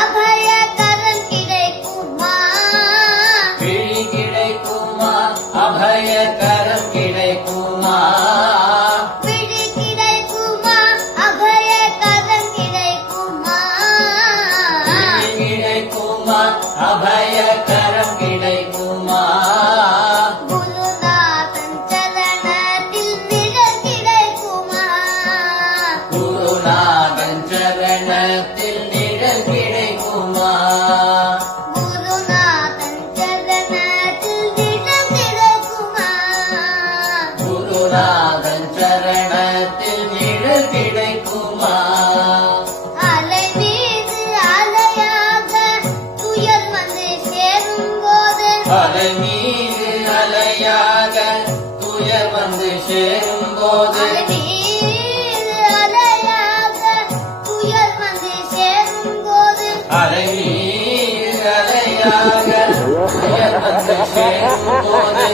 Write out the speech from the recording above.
அபயகரம் கிடைக்குமா? விழி கிடைக்குமா? அபயகரம் கிடைக்குமா? விழி கிடைக்குமா? அபயகரம் கிடைக்குமா? குருநாதன் சரணத்தில் நிழல் கிடைக்குமா? குருநாதன் சரணத்தில் நிழல் கிடைக்குமா? குருநாதன் சரணத்தில் நிழல் கிடைக்குமா? அலை மீது அலையாக துயர் வந்து சேரும்போது, அலை மீது அலையாக துயர் வந்து சேரும்போது, அலை மீது அலையாக துயர் வந்து சேரும்போது, அலை மீது அலையாக துயர் வந்து சேரும்போது